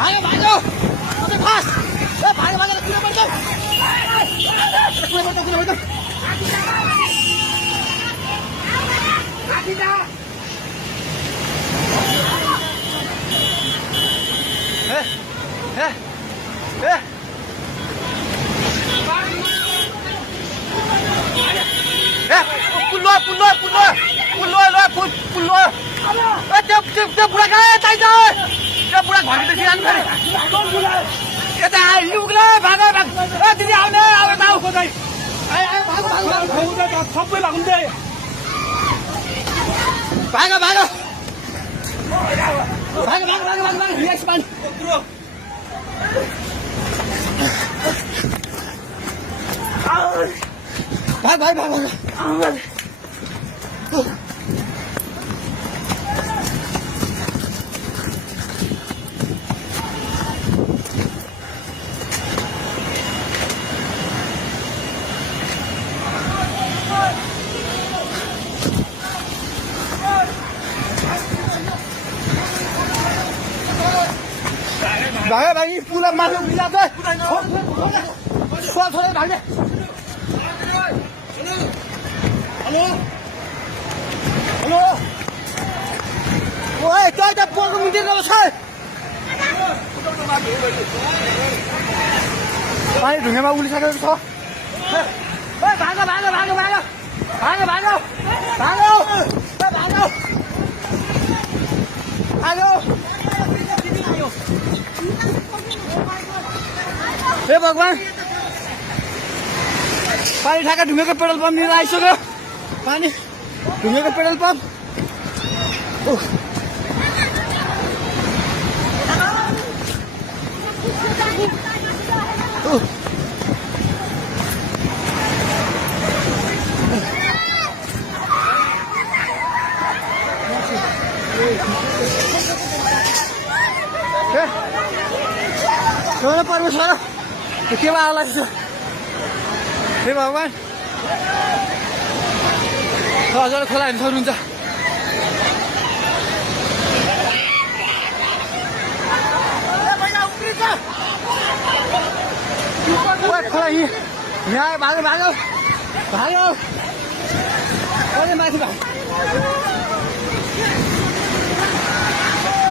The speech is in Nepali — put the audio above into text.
भाग्यो भाग्यो फास भाग्यो भाग्यो किन पर्छ त्यो बुढा कहाँ चाहिन्छ त्यो बुढा घरभित्र जानु पऱ्यो यता लुग्ला भाग दिदी आउने अब बाउ खोज्दै सबै भाग्दै भाग भाग भाग भाग भाग भाग भाग यस मान भाग भाग भाग भाग भागे भागी पुला माथि मिलाउँदै छोरा भाग्ने हेलो हेलो ओए त्यो त पोको मिटिङ गर्छ पानी ढुङ्गामा उलिसकेको छ भाग भाग भाग भाग भाग भाग भाग भाग भाग हे भगवान पानी ठाका ढुङ्गेको पेट्रोल पम्प लिएर आइसक्यो पानी ढुङ्गेको पेट्रोल पम्प परमेश्वर के आला हे भगवान हजुर खोला हेर्नु सक्नुहुन्छ खोला यहाँ भाग्यो भाग्यो भाग्यो माथि भाग्यो